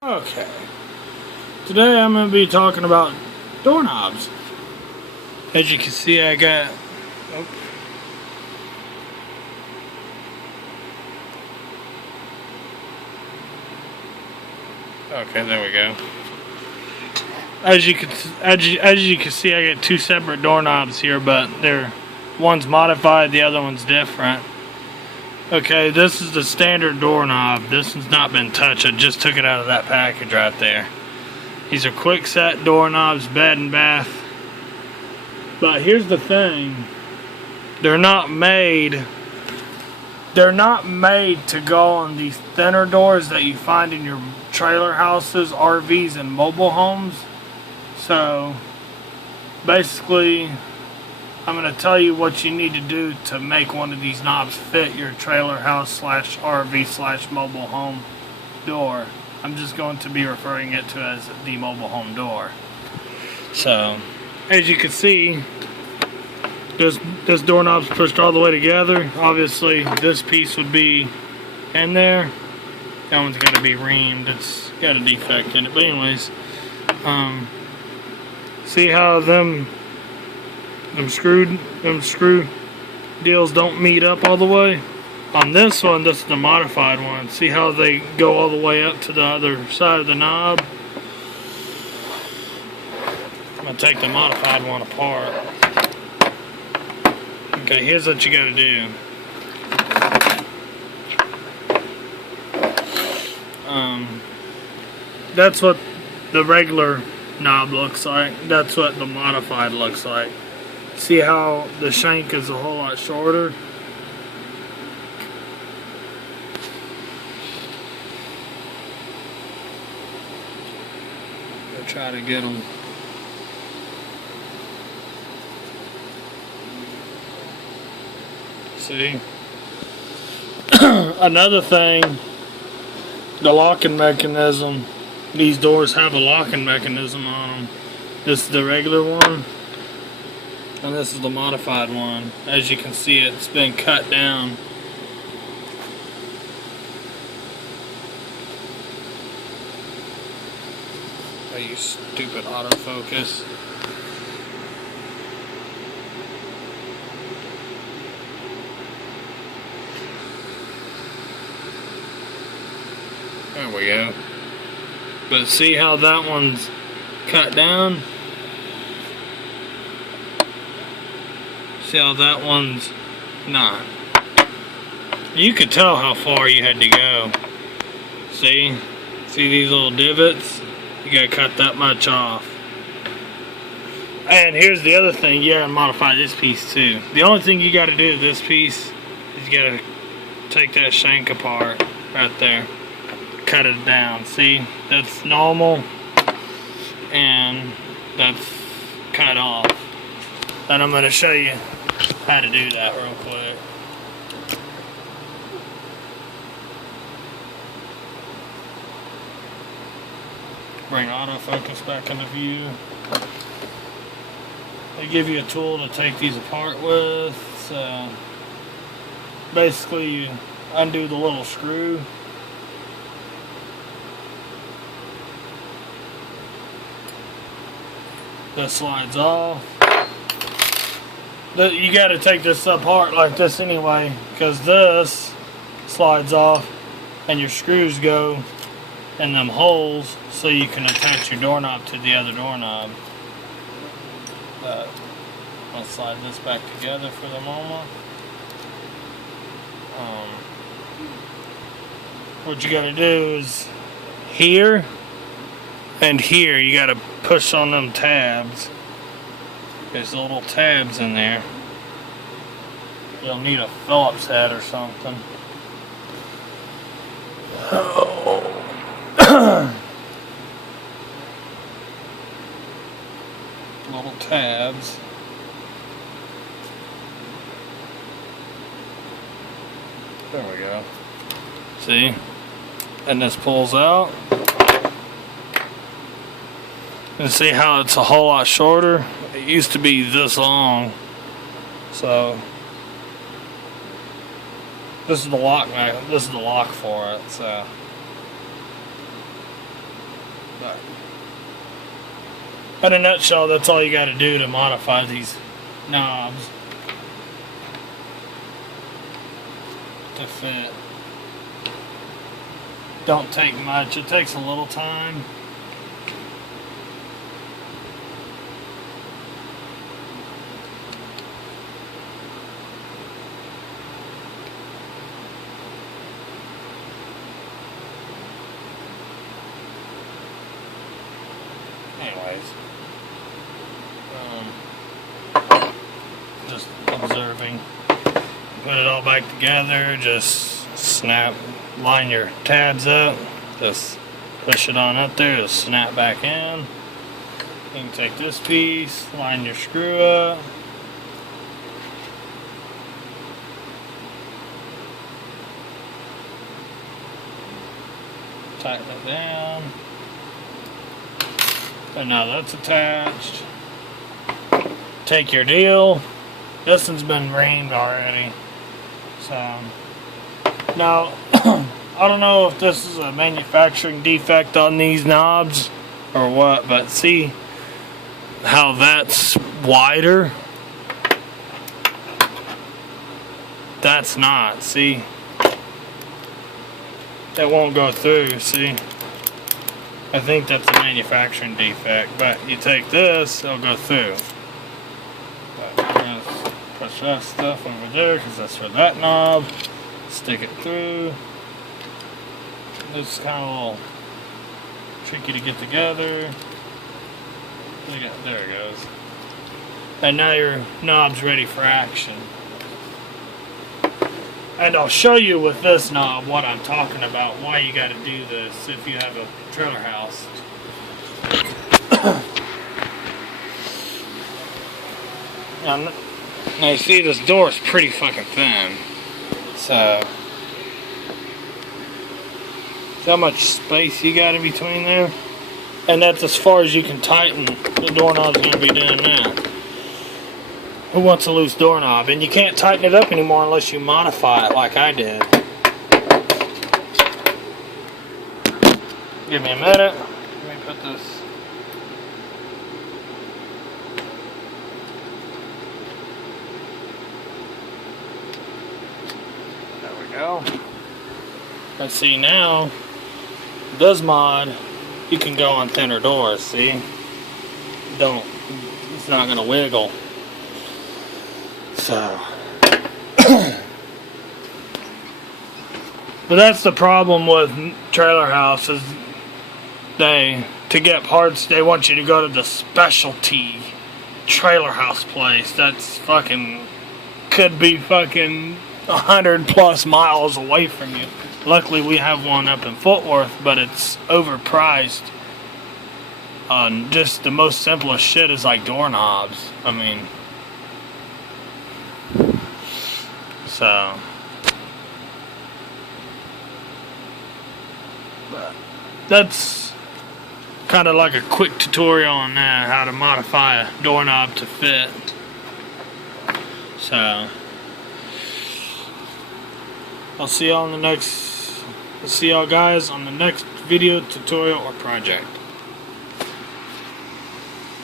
Okay, today I'm going to be talking about doorknobs. As you can see, I got, okay, there we go. As you can see, I got two separate doorknobs here, but one's modified, the other one's different. Okay, this is the standard doorknob. This one's not been touched. I just took it out of that package right there. These are quick set doorknobs, bed and bath. But here's the thing. They're not made to go on these thinner doors that you find in your trailer houses, RVs, and mobile homes. So basically, I'm going to tell you what you need to do to make one of these knobs fit your trailer house / RV / mobile home door. I'm just going to be referring it to as the mobile home door. So, as you can see, this doorknob's pushed all the way together. Obviously, this piece would be in there. That one's got to be reamed. It's got a defect in it. But anyways, see how them screw deals don't meet up all the way? On this one, this is the modified one. See how they go all the way up to the other side of the knob? I'm going to take the modified one apart. Okay, here's what you got to do. That's what the regular knob looks like. That's what the modified looks like. See how the shank is a whole lot shorter? I'll try to get them. See? Another thing, the locking mechanism. These doors have a locking mechanism on them. This is the regular one, and this is the modified one. As you can see, it's been cut down. Oh, you stupid autofocus. There we go. But see how that one's cut down? See how that one's not? You could tell how far you had to go. See? See these little divots? You gotta cut that much off. And here's the other thing, you gotta modify this piece too. The only thing you gotta do to this piece is you gotta take that shank apart right there. Cut it down. See? That's normal. And that's cut off. And I'm gonna show you how to do that real quick. Bring autofocus back into view. They give you a tool to take these apart with. So basically you undo the little screw. This slides off. You got to take this apart like this anyway, because this slides off and your screws go in them holes so you can attach your doorknob to the other doorknob. I'll slide this back together for the moment. What you got to do is here and here you got to push on them tabs. There's little tabs in there. You'll need a Phillips head or something. Little tabs. There we go. See? And this pulls out. And see how it's a whole lot shorter? It used to be this long. So this is the lock for it. So But in a nutshell, that's all you got to do to modify these knobs to fit. Don't take much, it takes a little time. Anyways, just observing. Put it all back together, just snap, line your tabs up, just push it on up there, it'll snap back in. You can take this piece, line your screw up. Tighten it down. And now that's attached. Take your deal. This one's been reamed already. So now I don't know if this is a manufacturing defect on these knobs or what, but see how that's wider? That's not, see? That won't go through, see? I think that's a manufacturing defect, but you take this, it'll go through. But just push that stuff over there, because that's for that knob. Stick it through. This is kind of a little tricky to get together. There it goes. And now your knob's ready for action. And I'll show you with this knob what I'm talking about, why you got to do this if you have a trailer house. Now you see this door is pretty fucking thin. So, see how much space you got in between there? And that's as far as you can tighten. The doorknob's going to be doing that. Who wants a loose doorknob? And you can't tighten it up anymore unless you modify it like I did. Give me a minute. Let me put this. There we go. Let's see now. This mod, you can go on thinner doors, see? It's not gonna wiggle. So, but that's the problem with trailer houses. To get parts, they want you to go to the specialty trailer house place. That's fucking, could be fucking 100+ miles away from you. Luckily we have one up in Fort Worth, but it's overpriced. Just the most simplest shit is like doorknobs. I mean, so, but that's kind of like a quick tutorial on that, how to modify a doorknob to fit. So, I'll see y'all guys on the next video, tutorial, or project.